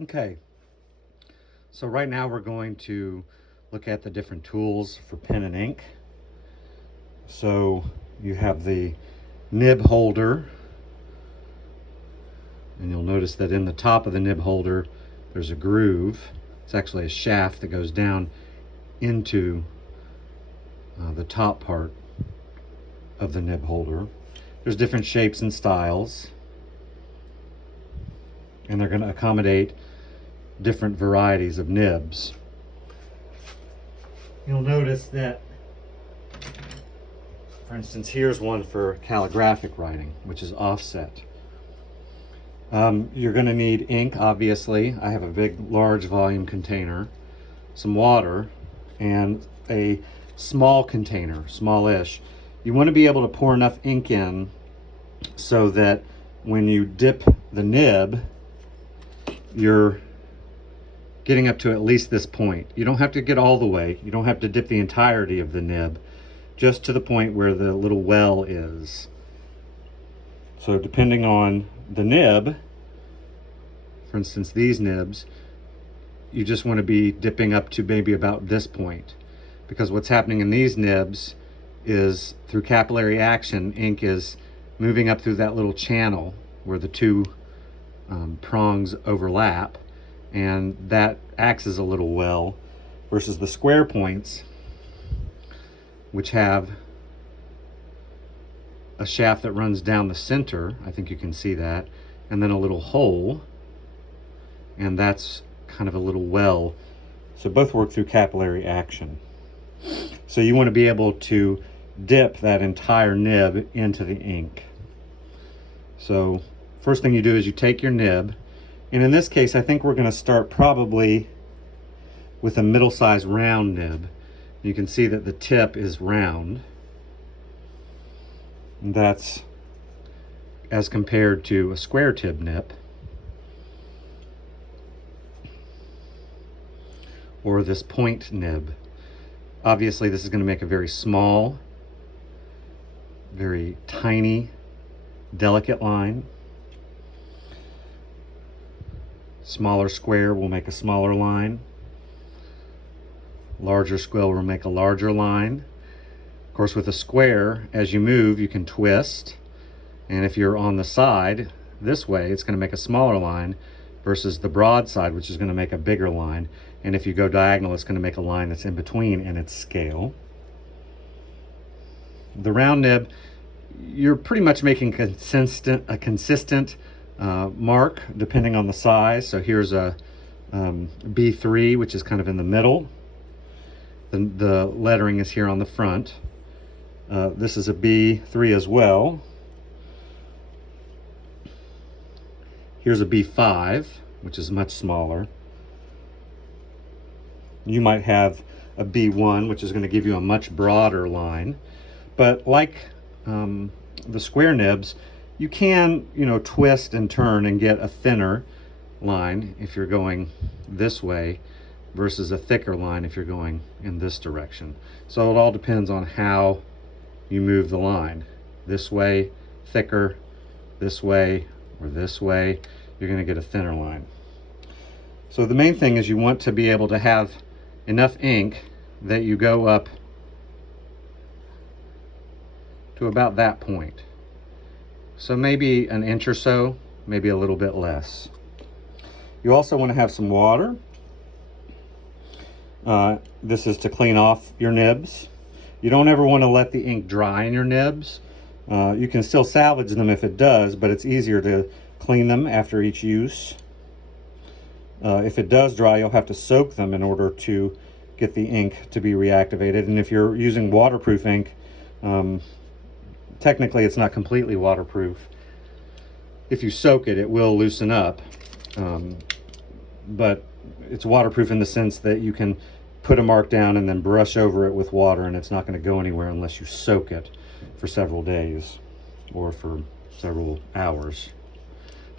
Okay, so right now we're going to look at the different tools for pen and ink. So you have the nib holder, and you'll notice that in the top of the nib holder there's a groove. It's actually a shaft that goes down into the top part of the nib holder. There's different shapes and styles, and they're going to accommodate different varieties of nibs. You'll notice that, for instance, here's one for calligraphic writing, which is offset. You're going to need ink, obviously. I have a big, large volume container, some water, and a small container, smallish. You want to be able to pour enough ink in so that when you dip the nib, you're getting up to at least this point. You don't have to get all the way. You don't have to dip the entirety of the nib, just to the point where the little well is. So depending on the nib, for instance, these nibs, you just want to be dipping up to maybe about this point, because what's happening in these nibs is through capillary action, ink is moving up through that little channel where the two prongs overlap, and that acts as a little well, versus the square points, which have a shaft that runs down the center. I think you can see that, and then a little hole, and that's kind of a little well. So both work through capillary action. So you want to be able to dip that entire nib into the ink. So first thing you do is you take your nib, and in this case I think we're going to start probably with a middle-sized round nib. You can see that the tip is round. And that's as compared to a square tip nib or this point nib. Obviously this is going to make a very small, very tiny, delicate line. Smaller square will make a smaller line. Larger square will make a larger line. Of course, with a square, as you move, you can twist. And if you're on the side, this way, it's going to make a smaller line versus the broad side, which is going to make a bigger line. And if you go diagonal, it's going to make a line that's in between in its scale. The round nib, you're pretty much making a consistent mark depending on the size. So here's a B3, which is kind of in the middle. The lettering is here on the front. This is a B3 as well. Here's a B5, which is much smaller. You might have a B1, which is going to give you a much broader line. But like the square nibs, you can, twist and turn and get a thinner line if you're going this way versus a thicker line if you're going in this direction. So it all depends on how you move the line. This way, thicker, this way, or this way, you're going to get a thinner line. So the main thing is you want to be able to have enough ink that you go up to about that point. So maybe an inch or so, maybe a little bit less. You also want to have some water. This is to clean off your nibs. You don't ever want to let the ink dry in your nibs. You can still salvage them if it does, but it's easier to clean them after each use. If it does dry, you'll have to soak them in order to get the ink to be reactivated. And if you're using waterproof ink, technically it's not completely waterproof. If you soak it, it will loosen up. But it's waterproof in the sense that you can put a mark down and then brush over it with water, and it's not going to go anywhere unless you soak it for several days or for several hours.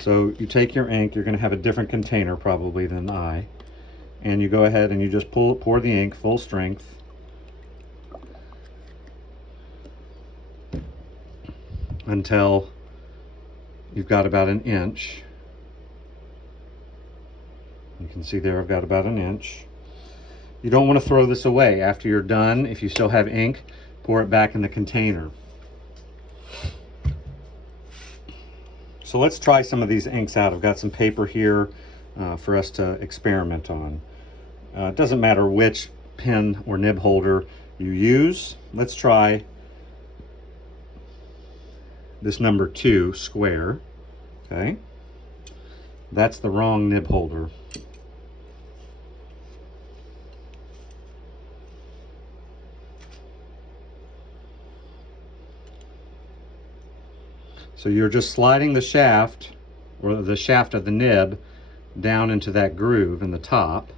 So you take your ink, you're going to have a different container probably than I, and you go ahead and you just pour the ink full strength. Until you've got about an inch. You can see there I've got about an inch. You don't want to throw this away. After you're done, if you still have ink, pour it back in the container. So let's try some of these inks out. I've got some paper here for us to experiment on. It doesn't matter which pen or nib holder you use. Let's try this number 2 square. Okay, that's the wrong nib holder. So you're just sliding the shaft, or the shaft of the nib, down into that groove in the top.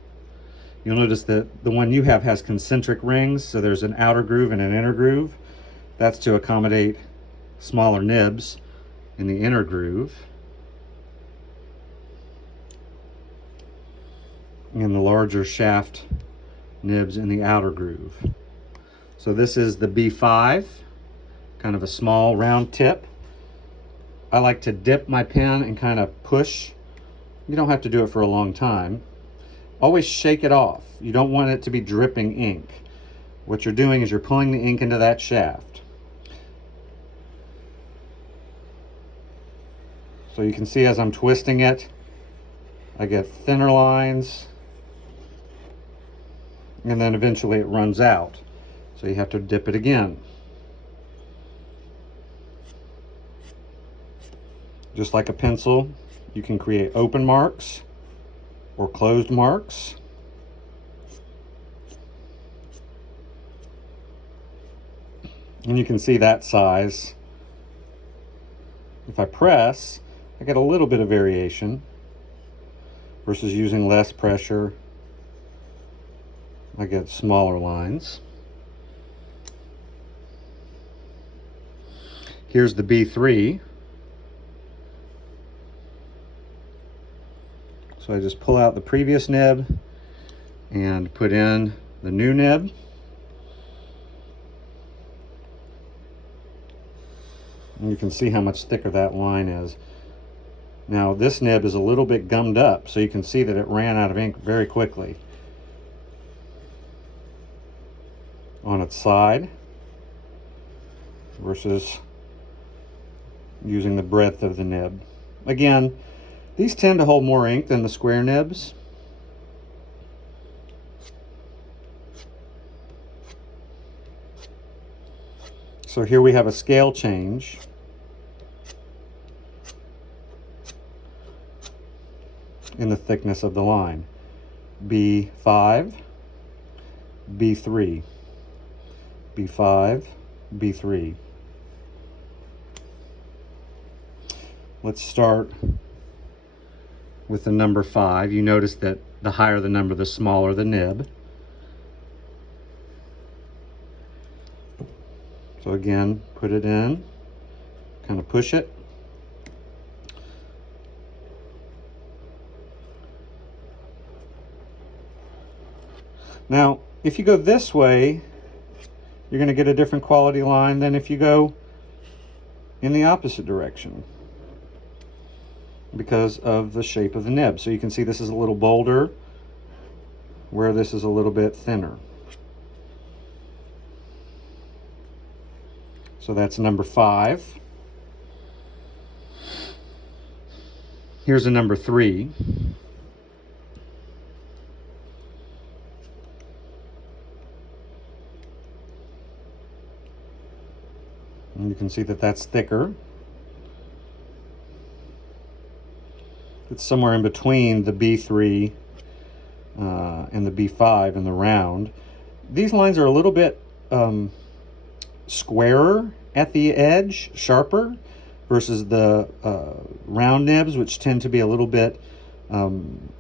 You'll notice that the one you have has concentric rings, so there's an outer groove and an inner groove. That's to accommodate smaller nibs in the inner groove. And the larger shaft nibs in the outer groove. So this is the B5, kind of a small round tip. I like to dip my pen and kind of push. You don't have to do it for a long time. Always shake it off. You don't want it to be dripping ink. What you're doing is you're pulling the ink into that shaft. So you can see as I'm twisting it, I get thinner lines, and then eventually it runs out. So you have to dip it again. Just like a pencil, you can create open marks or closed marks. And you can see that size. If I press, I get a little bit of variation versus using less pressure. I get smaller lines. Here's the B3. So I just pull out the previous nib and put in the new nib. And you can see how much thicker that line is. Now this nib is a little bit gummed up, so you can see that it ran out of ink very quickly. On its side versus using the breadth of the nib. Again, these tend to hold more ink than the square nibs. So here we have a scale change. In the thickness of the line. B5, B3, B5, B3. Let's start with the number 5. You notice that the higher the number, the smaller the nib. So again, put it in, kind of push it. Now, if you go this way, you're going to get a different quality line than if you go in the opposite direction, because of the shape of the nib. So you can see this is a little bolder, where this is a little bit thinner. So that's number 5. Here's a number 3. And you can see that that's thicker. It's somewhere in between the B3 and the B5 in the round. These lines are a little bit squarer at the edge, sharper, versus the round nibs, which tend to be a little bit kind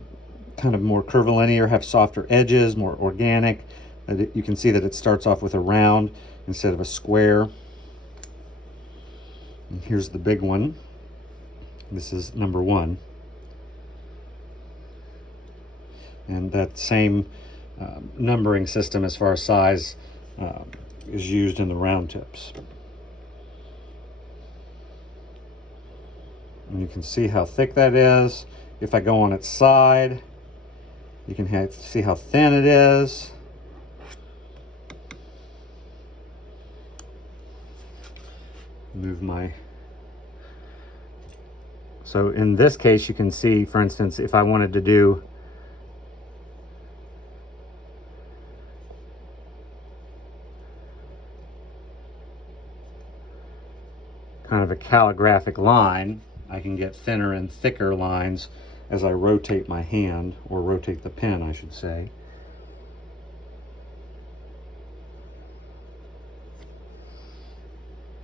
of more curvilinear, have softer edges, more organic. You can see that it starts off with a round instead of a square. And here's the big one. This is number 1. And that same numbering system as far as size is used in the round tips. And you can see how thick that is. If I go on its side, You can see how thin it is. Move my... So in this case, you can see, for instance, if I wanted to do kind of a calligraphic line, I can get thinner and thicker lines as I rotate my hand, or rotate the pen, I should say.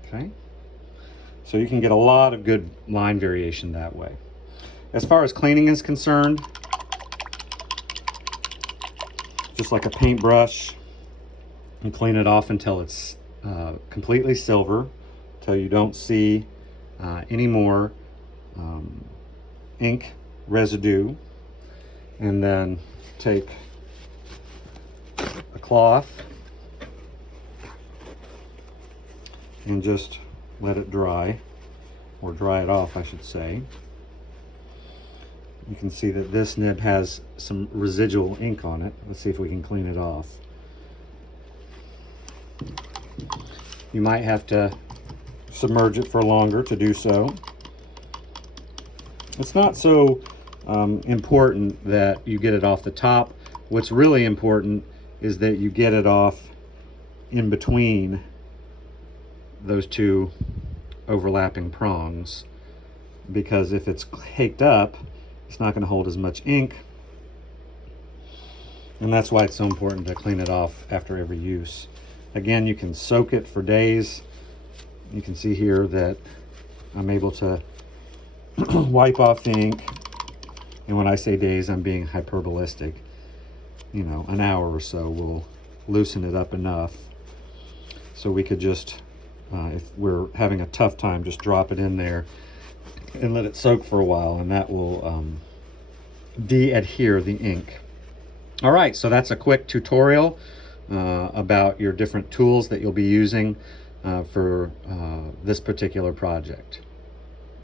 Okay. So you can get a lot of good line variation that way. As far as cleaning is concerned, just like a paintbrush, you clean it off until it's completely silver, until you don't see any more ink residue. And then take a cloth and just let it dry, or dry it off, I should say. You can see that this nib has some residual ink on it. Let's see if we can clean it off. You might have to submerge it for longer to do so. It's not so important that you get it off the top. What's really important is that you get it off in between those two overlapping prongs, because if it's caked up, it's not going to hold as much ink, and that's why it's so important to clean it off after every use. Again, you can soak it for days. You can see here that I'm able to wipe off the ink, and when I say days, I'm being hyperbolistic. You know, an hour or so will loosen it up enough so we could just if we're having a tough time, just drop it in there and let it soak for a while, and that will de-adhere the ink. All right, so that's a quick tutorial about your different tools that you'll be using for this particular project.